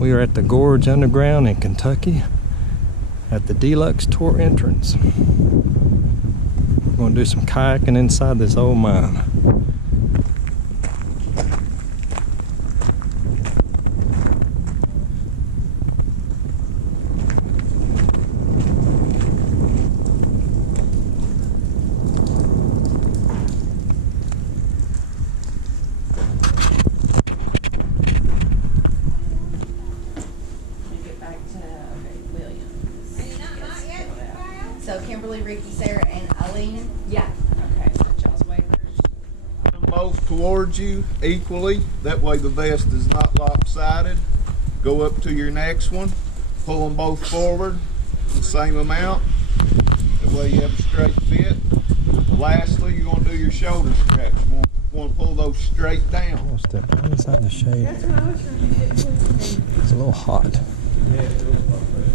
We are at the Gorge Underground in Kentucky at the deluxe tour entrance. We're going to do some kayaking inside this old mine. So Kimberly, Ricky, Sarah, and Eileen? Yeah. Okay, so y'all's waivers. Them both towards you equally. That way the vest is not lopsided. Go up to your next one. Pull them both forward the same amount. That way you have a straight fit. Lastly, you're going to do your shoulder straps. You want to pull those straight down. I'll step right inside the shade. That's what I was trying to get to. It's a little hot. Yeah, it feels like that.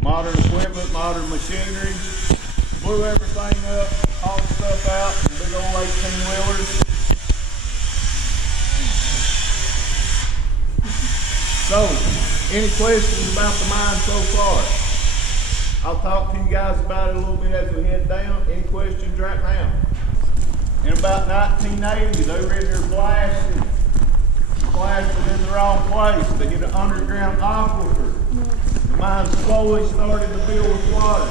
Modern equipment, modern machinery, blew everything up, hauled stuff out, big old 18-wheelers. So, any questions about the mine so far? I'll talk to you guys about it a little bit as we head down. Any questions right now? In about 1980, they were in there blasted in the wrong place. They hit an underground aquifer. The mine slowly started to fill with water.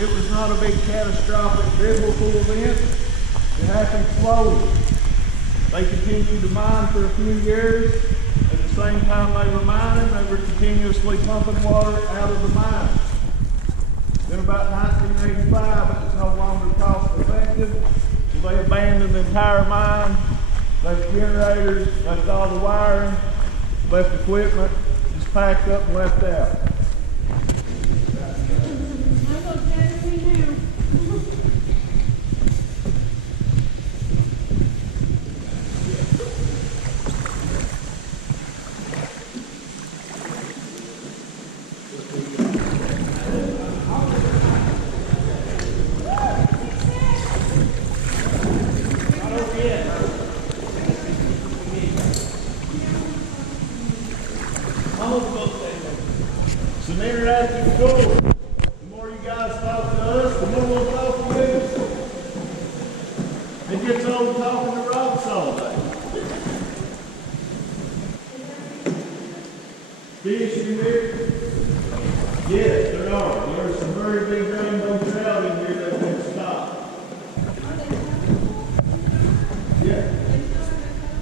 It was not a big catastrophic biblical event. It happened slowly. They continued to mine for a few years. At the same time they were mining, they were continuously pumping water out of the mine. Then about 1985, it was no longer cost effective. So they abandoned the entire mine, left generators, left all the wiring, left equipment, just packed up and left out. It's an interactive tour. The more you guys talk to us, the more we'll talk to you. It gets old talking to rocks all day. Fish in here? Yes, there are. There are some very big rainbow trout in here that can stop. Yeah.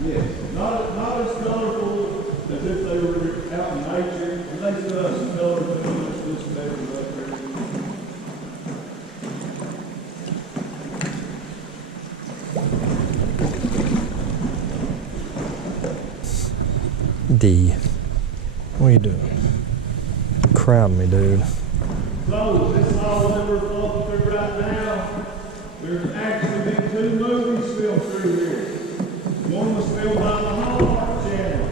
Yes. Not as colorful as if they were out in nature. They still have some color to them. It's just better up there. D. What are you doing? Crowd me, dude. So, this is all that we're floating through right now. There's actually been 2 movies filmed through here. One was filmed on the Hallmark Channel.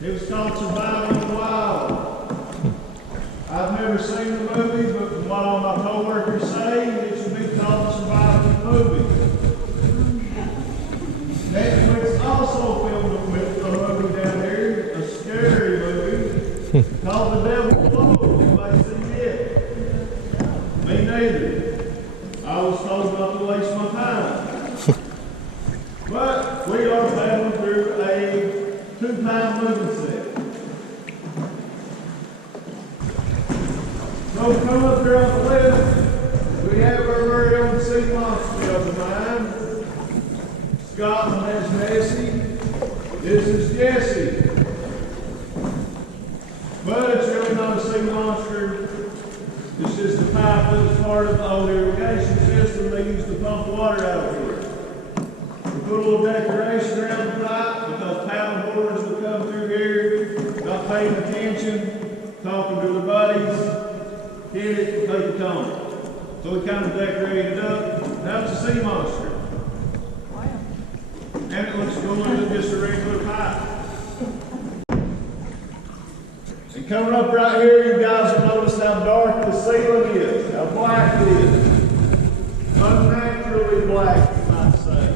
It was called Surviving the Wild. I've never seen the movie, but from what all my co-workers say, it should be called Surviving the Movie. Netflix also filmed a movie down here, a scary movie, called The Devil Below. Anybody seen it? Me neither. I was told not to waste my time. But we are traveling through a 2-time movie set. So come up here on the left, we have our very own sea monster of the mine. Scotland has Nessie. This is Jessie. But it's really not a sea monster. It's just a pipe that was part of the old irrigation system they used to pump water out of here. We put a little decoration around the pipe because paddle boarders would come through here, not paying attention, talking to their buddies, hit it, take it home. So we kind of decorated it up. That was a sea monster. Wow. And it looks cooler than just a regular pipe. And coming up right here, you guys will notice that how dark the ceiling is, how black it is. Unnaturally black, you might say.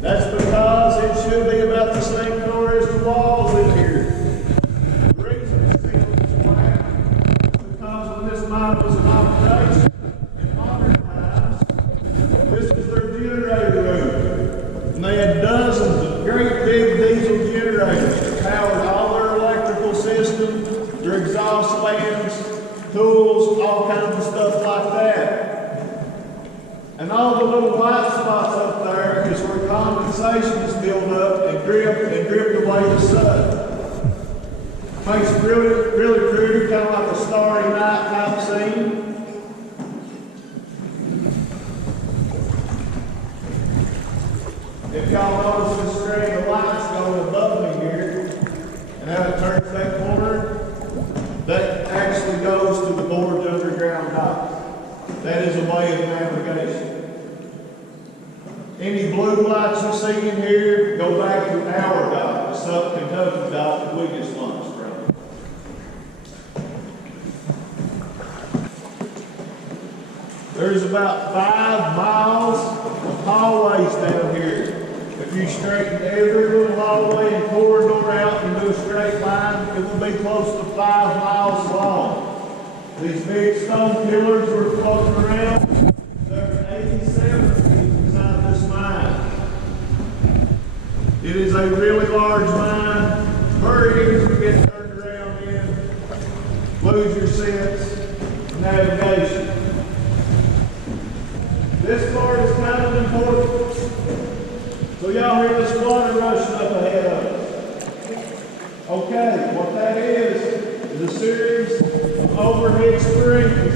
That's because it should be about the same color as the walls in here. The reason the ceiling is black is because when this mine was in operation, in modern times, this is their generator room. And they had dozens of great big diesel generators that powered all their electrical system, their exhaust fans, tools, all kinds of stuff like that. And all the little white spots up there is where condensation is built up and dripped away the sun. Makes it really, really pretty, kind of like a starry night type scene. If y'all notice this string of lights going above me here, and how it turns that corner, that actually goes to the Geology underground dock. That is a way of navigation. Any blue lights you see in here go back to our dock, the Sup Kentucky dock that we just launched from. There's about 5 miles of hallways down here. If you straighten every little hallway and corridor out and do a straight line, it will be close to 5 miles long. These big stone pillars were floating around. There's 87 of these inside this mine. It is a really large mine. Very easy to get turned around in. Lose your sense of navigation. This part is kind of important. So y'all hear this water rushing up ahead of us. Okay, what that is a series of overhead springs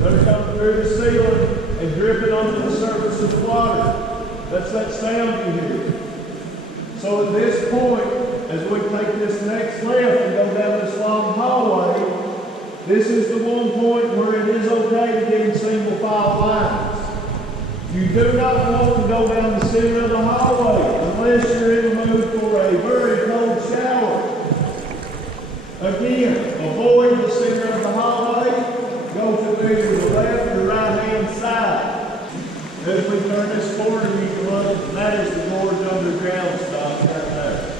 that are coming through the ceiling and dripping onto the surface of the water. That's that sound you hear. So at this point, as we take this next left and go down this long hallway, this is the one point where it is okay to get in single file lines. You do not want to go down the center of the hallway unless you're in the mood for a very cold shower. Again, avoid the center of the hallway. Go to either the left or right hand side. As we turn this corner, you can look, and that is the Geology underground stop right there.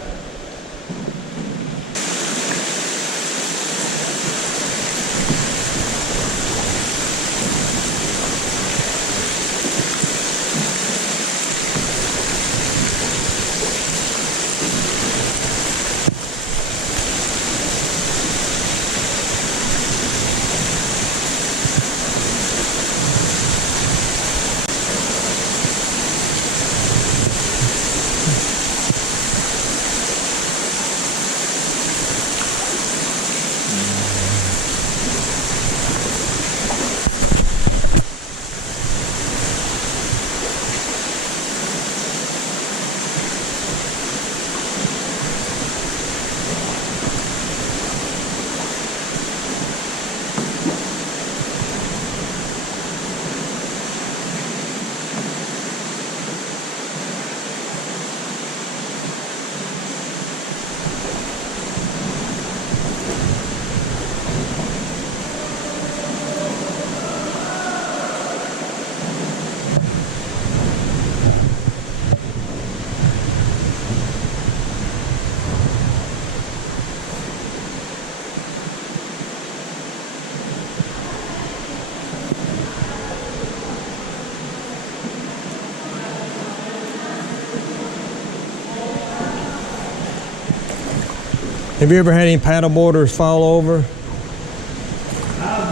Have you ever had any paddle boarders fall over? I've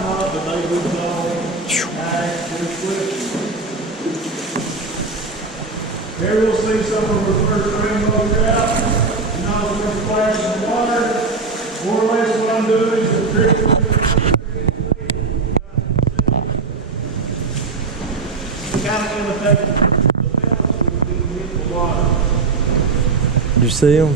not, but they do all here we'll see some of our first rainbow trout. You know, we're splashing the water. More or less what I'm doing is a trick. Kind of imitate the bells when we hit the water. Did you see them?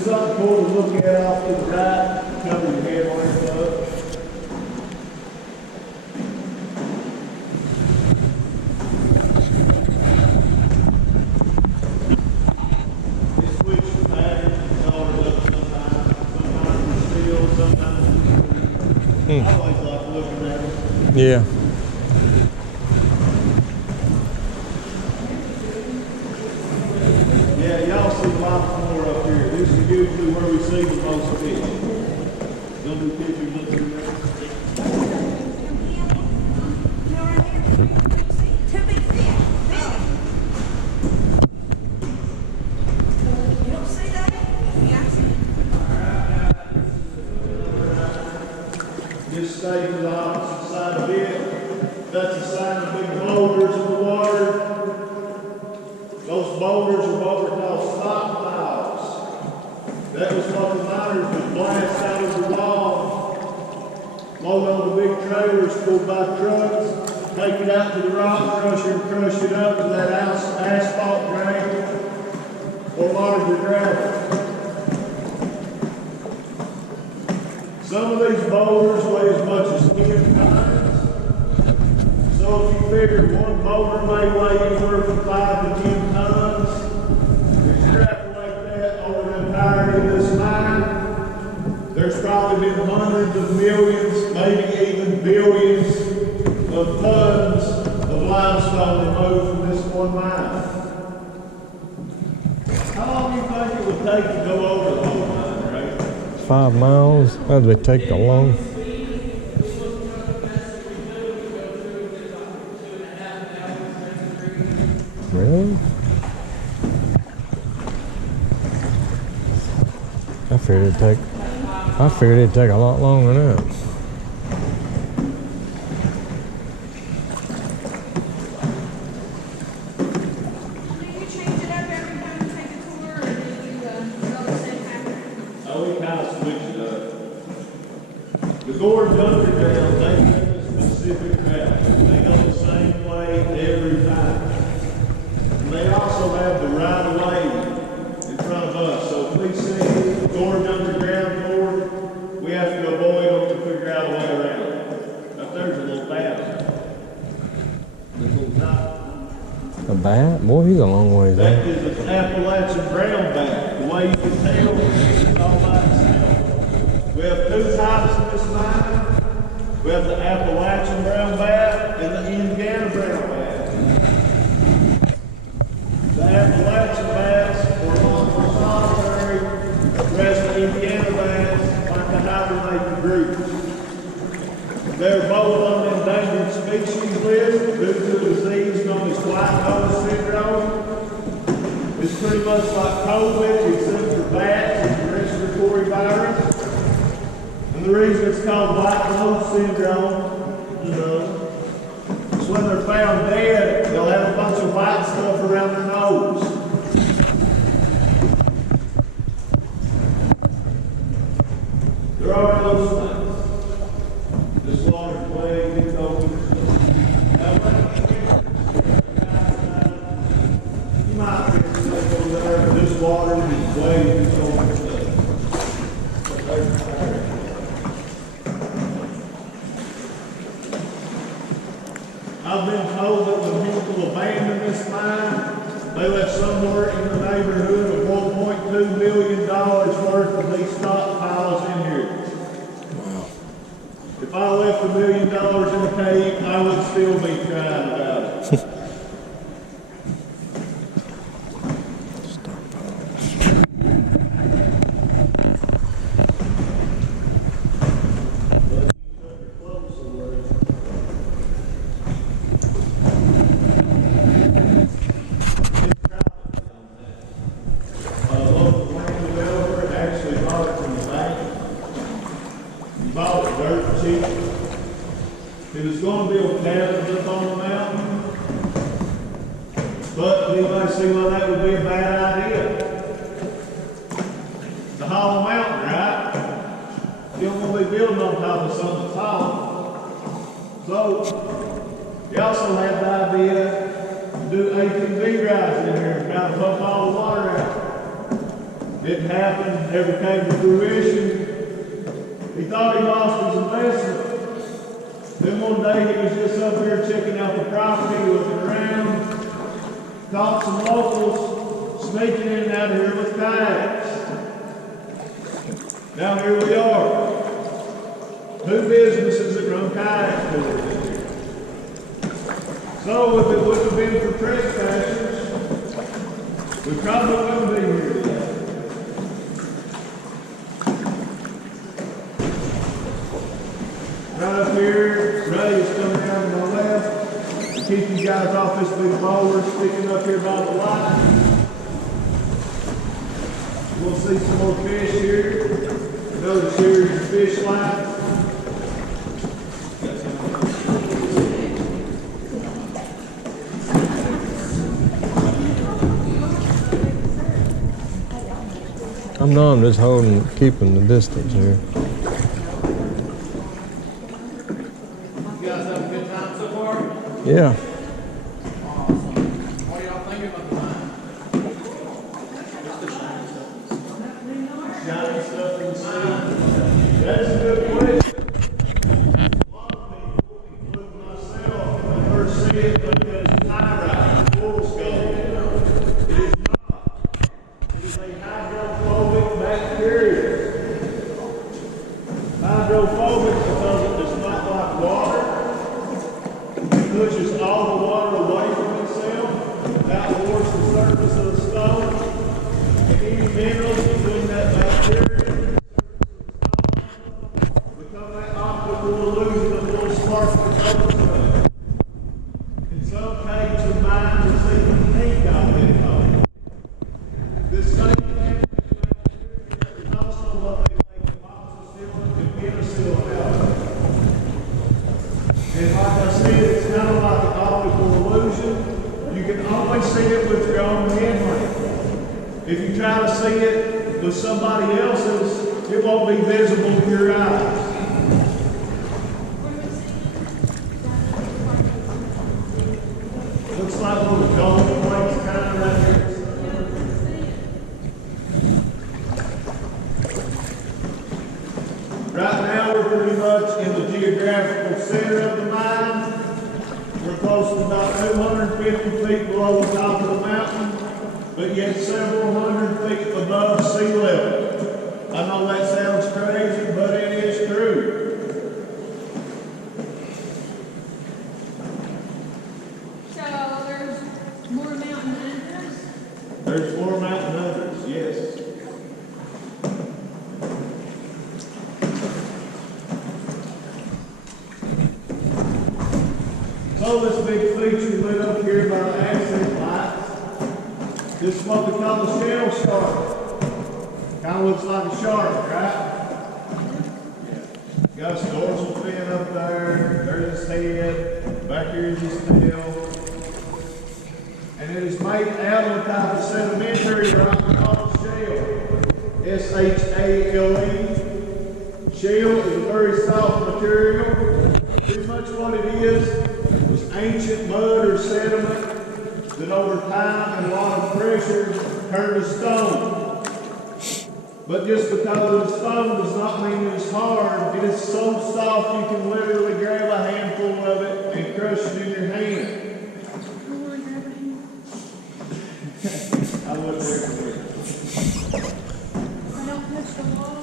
Just something cool to look at off to the right, cover your head lamp up. It switches patterns, colors up sometimes. Sometimes it's still, sometimes it's I always like looking at them. Yeah. Yeah, y'all see lots more up here. This is usually where we see the most fish. Gonna do pictures up here. Two big fish. You don't see that? Yeah, I see it. This stay to the opposite side of it. That's a sign of big boulders in the water. Those boulders are what we're called stockpiles. That was what the miners would blast out of the wall, load on the big trailers pulled by trucks, take it out to the rock crusher and crush it up to that asphalt drain or larger gravel. Some of these boulders weigh as much as 10 tons. So if you figure one boulder may weigh anywhere from 5 to 10 tons, extrapolate that over the entirety of this mine, there's probably been hundreds of millions, maybe even billions of tons of limestone removed from this one mine. How long do you think it would take to go over the whole mine, right? 5 miles. How did they take that long? Really? I figured it'd take a lot longer than that. Do you change it up every time you take a tour, or do you go the same pattern? Oh, we kind of switch it up. The gorge underground, they have a specific route. They go the same way every time. And they also have the right of way in front of us. So if we see the gorge underground door, we have to avoid them to figure out a way around it. Now there's a little bat. There's a little dot. A bat? Boy, he's a long ways That out. is an Appalachian brown bat. The way you can tell, it's all by itself. We have two types in this mine. We have the Appalachian brown bat and the Indiana brown bat. The Appalachian bats are a lot more solitary, whereas the Indiana bats like to hibernate groups. They're both on the endangered species list due to a disease known as white nose syndrome. It's pretty much like COVID, except for bats and the respiratory virus. And the reason it's called white nose syndrome, is when they're found dead, they'll have a bunch of white stuff around their nose. There are those things. This water's way too cold. You might think it's over there, but this water is way too cold. I've been told that when people abandon this mine, they left somewhere in the neighborhood of $1.2 million worth of these stockpiles in here. Wow. If I left $1 million in a cave, I would still be crying about it. He was going to build cabins up on the mountain, but anybody see why that would be a bad idea? It's a hollow mountain, right? You don't want to be building on top of something that's hollow. So, he also had the idea to do ATV rides in here and kind of pump all the water out. Didn't happen, never came to fruition. He thought he lost his investment. Then one day he was just up here checking out the property, looking around, caught some locals sneaking in and out of here with kayaks. Now here we are. Two businesses that run kayak tours. So if it wouldn't have been for trespassers, we probably wouldn't be here today. Right up here, Ray is coming down to my left. Keep you guys off this big boulder sticking up here by the light. We'll see some more fish here. Another series of fish lights. I'm just keeping the distance here. You guys have a good time so far? Yeah. Awesome. What do y'all think about the mine? Shiny stuff in the sun. That's a good question. A lot of people, including myself, when I first see it, look at it as pyrite, full scale. It is not. It is a hydrophobic bacteria. Hydrophobic because it does not like water. It pushes all the water away from itself, outwards the surface of the stone. And any minerals between that bacteria and the surface of the stone become that optical illusion of little sparks that float through. In some caves of mine, we see the pink out there color. This same chemical bacteria is also what they make amoxicillin and penicillin out of. And like I said, it's kind of like an optical illusion. You can only see it with your own headlamp. If you try to see it with somebody else's, it won't be visible to your eyes. Looks like little golden flakes kind of right here. Right now, we're pretty much in the geographical center of the mine. We're close to about 250 feet below the top of the mountain, but yet several hundred feet above sea level. I know that sounds crazy, but it is true. So there's more mountain others? There's 4 mountain others, yes. So this big feature lit up here by the accent lights. This is what we call the shell shark. Kind of looks like a shark, right? Yeah. Got his dorsal fin up there. There's his head. Back here is his tail. And it is made out of a type of sedimentary rock called shale. S-H-A-L-E. Shale is a very soft material. Pretty much what it is ancient mud or sediment that over time and a lot of pressure turned to stone. But just because it's stone does not mean it's hard. It is so soft you can literally grab a handful of it and crush it in your hand. I look there for it. I don't touch the wall.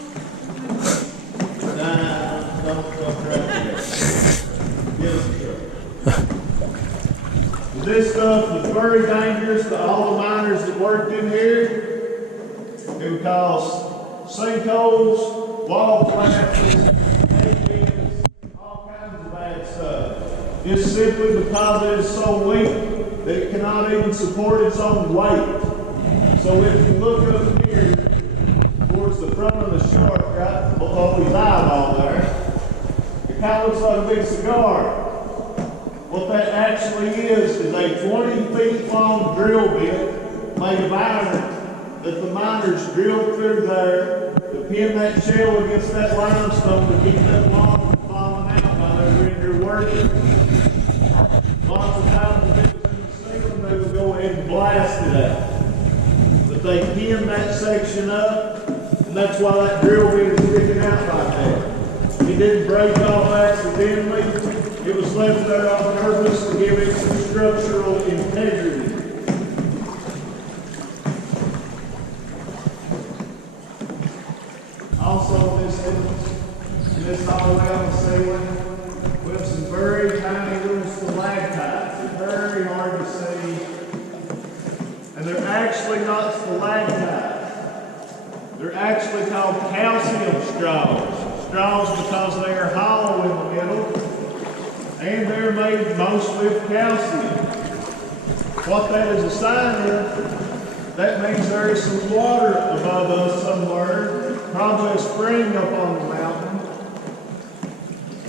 Nah, don't try to. Get us a truck. This stuff was very dangerous to all the miners that worked in here. It would cause sinkholes, wall collapses, hay-bins, all kinds of bad stuff. Just simply because it is so weak that it cannot even support its own weight. So if you look up here towards the front of the shark, right below his eyeball there, it kind of looks like a big cigar. What that actually is a 20 feet long drill bit made of iron that the miners drilled through there to pin that shell against that limestone to keep that log from falling out while they were in there working. Lots of times if it was in the ceiling, they would go ahead and blast it out. But they pinned that section up, and that's why that drill bit is sticking out like that. It didn't break off accidentally. It was left there on purpose to give it some structural integrity. Also, this all around the ceiling with some very tiny little stalactites. It's very hard to see. And they're actually not stalactites. They're actually called calcium straws. Straws because they are hollow in the middle. And they're made mostly of calcium. What that is a sign of, that means there is some water above us somewhere, probably a spring up on the mountain.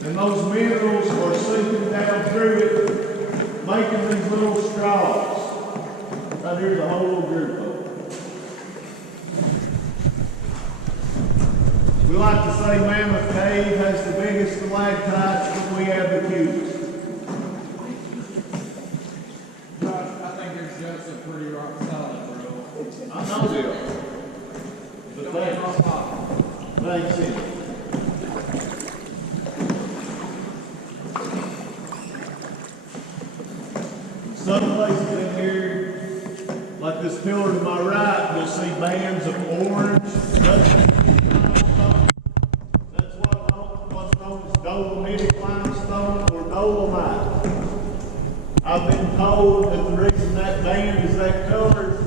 And those minerals are seeping down through it, making these little straws. Right here's a whole little group of them. We like to say Mammoth Cave has the biggest stalactites, but we have the cutest. Josh, I think your jokes are pretty rock solid, bro. I know they are. But thanks. Thanks. Some places in here, like this pillar to my right, you'll see bands of orange. That's what's known as dolomitic limestone or dolomite. I've been told that the reason that band is that color is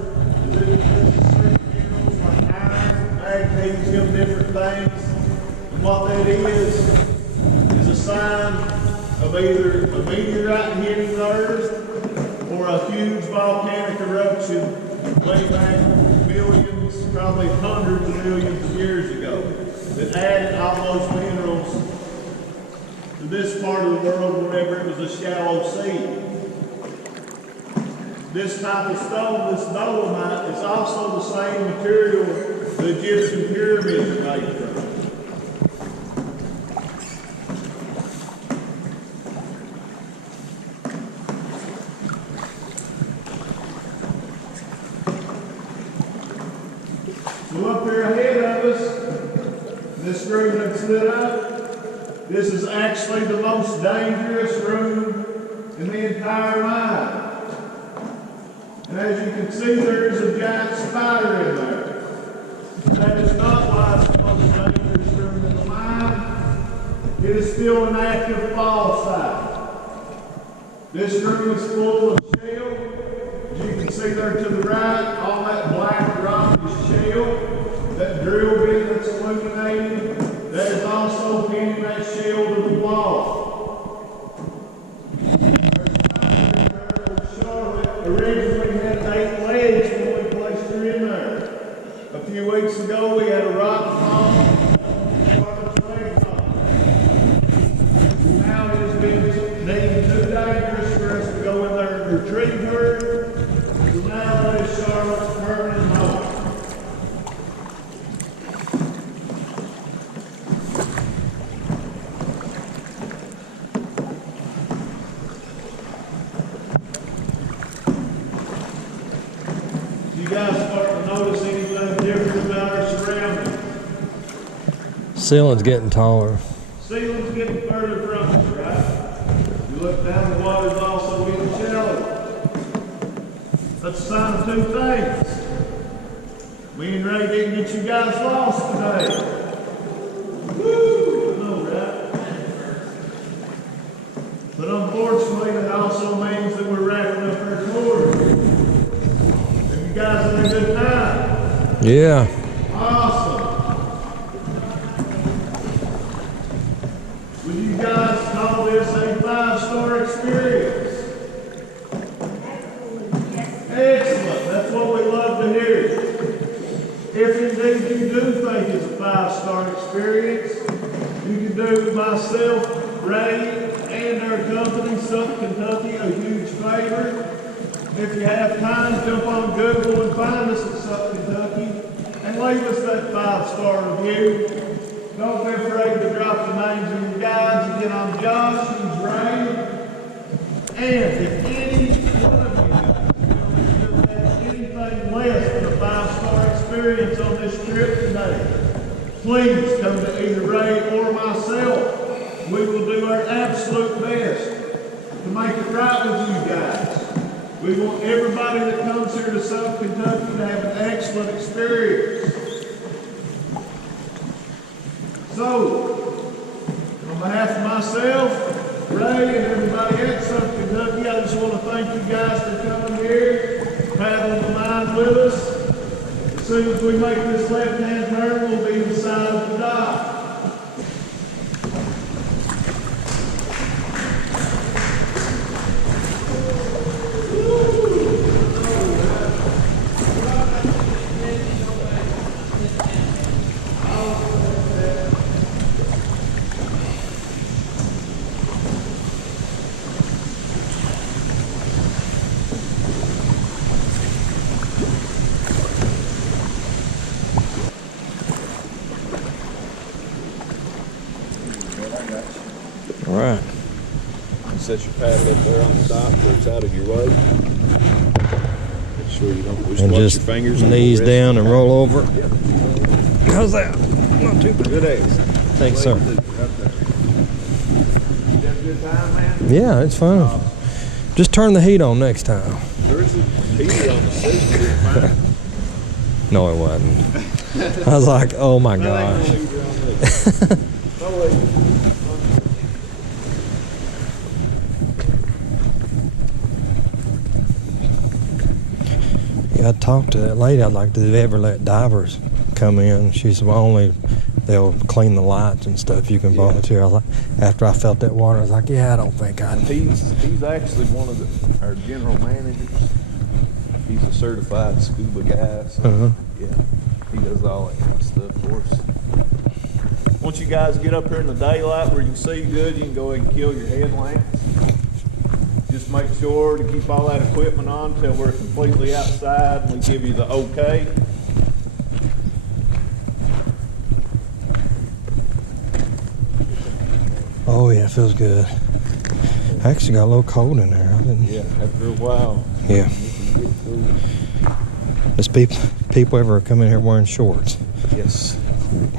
that it has certain minerals like iron, magnesium, different things. And what that is a sign of either a meteorite hitting the earth or a huge volcanic eruption way back millions, probably hundreds of millions of years ago, that added all those minerals to this part of the world whenever it was a shallow sea. This type of stone, this dolomite, is also the same material the Egyptian pyramids are made from. So up there ahead of us, this room that's lit up, this is actually the most dangerous room in the entire mine. And as you can see, there is a giant spider in there. That is not why it's the most dangerous room in the mine. It is still an active fall site. This room is full of shale. As you can see there to the right, all that black rock is shale. That drill bit that's illuminated, that is also pinning that shale to the wall. Originally had 8 legs when we placed her in there. A few weeks ago we had a rock fall, Charlotte's legs off. Now it has been deemed too dangerous for us to go in there and retrieve her. So now that is Charlotte's permanent home. You guys start to notice anything different about our surroundings? Ceiling's getting taller. Ceiling's getting further from us, right? You look down, the water's also getting shallower. That's a sign of 2 things. Me and Ray didn't get you guys lost today. Woo! I know, right? But unfortunately, that also means that we're wrapping up our tour. You guys had a good time? Yeah. Awesome. Would you guys call this a 5-star experience? Excellent. That's what we love to hear. If indeed you do think it's a 5-star experience, you can do myself, Ray, and our company, Sup Kentucky, a huge favor. If you have time, jump on Google and find us at Sup Kentucky and leave us that 5-star review. Don't be afraid to drop the names of your guides. Again, I'm Josh, he's Ray. And if any one of you guys feel that you have anything less than a 5-star experience on this trip today, please come to either Ray or myself. We will do our absolute best to make it right with you guys. We want everybody that comes here to Sup Kentucky to have an excellent experience. So, on behalf of myself, Ray, and everybody at Sup Kentucky, I just want to thank you guys for coming here, paddling the line with us. As soon as we make this left-hand turn, we'll be inside of the dock. All right. Set your paddle up there on the dock where it's out of your way. Make sure you don't And watch just your fingers. knees on the down and roll over. Yep. How's that? Not too bad. Good ass. Thanks, sir. You have a good time, man? Yeah, it's fun. Just turn the heat on next time. There's a heater on the seat. No, it wasn't. I was like, oh my gosh. Yeah, I talked to that lady. I'd like to ever let divers come in. She said, well, only they'll clean the lights and stuff. You can volunteer. I was like, after I felt that water, I was like, yeah, I don't think I'd. He's actually one of our general managers. He's a certified scuba guy. So yeah, he does all that kind of stuff for us. Once you guys get up here in the daylight where you can see good, you can go ahead and kill your headlamps. Just make sure to keep all that equipment on until we're completely outside and we give you the okay. Oh yeah, it feels good. I actually got a little cold in there. Yeah, after a while. Yeah. You can get cool. Does people ever come in here wearing shorts? Yes,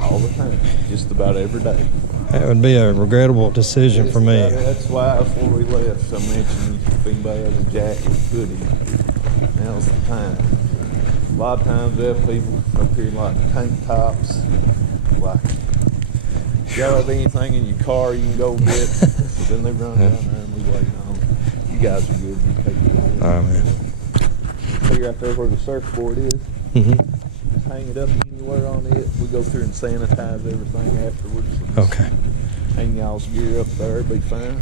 all the time, just about every day. That would be a regrettable decision for me. That's why before we left, I mentioned if anybody has a jacket, hoodie, now's the time. A lot of times we have people up here in like tank tops, like, you got anything in your car you can go get, so then they run down there and we waiting on them. You guys are good, you take it. All right, man. See right there where the surfboard is? Just hang it up anywhere on it. We go through and sanitize everything afterwards. Okay. Hang y'all's gear up there, it'll be fine.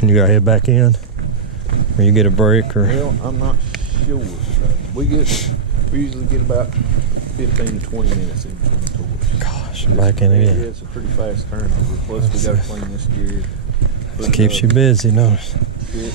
And you gotta head back in? Or you get a break or? Well, I'm not sure. We usually get about 15 to 20 minutes in between tours. Gosh, back in Yeah, again. it's a pretty fast turnover. Plus we gotta clean this gear. It keeps you busy, no? Shit.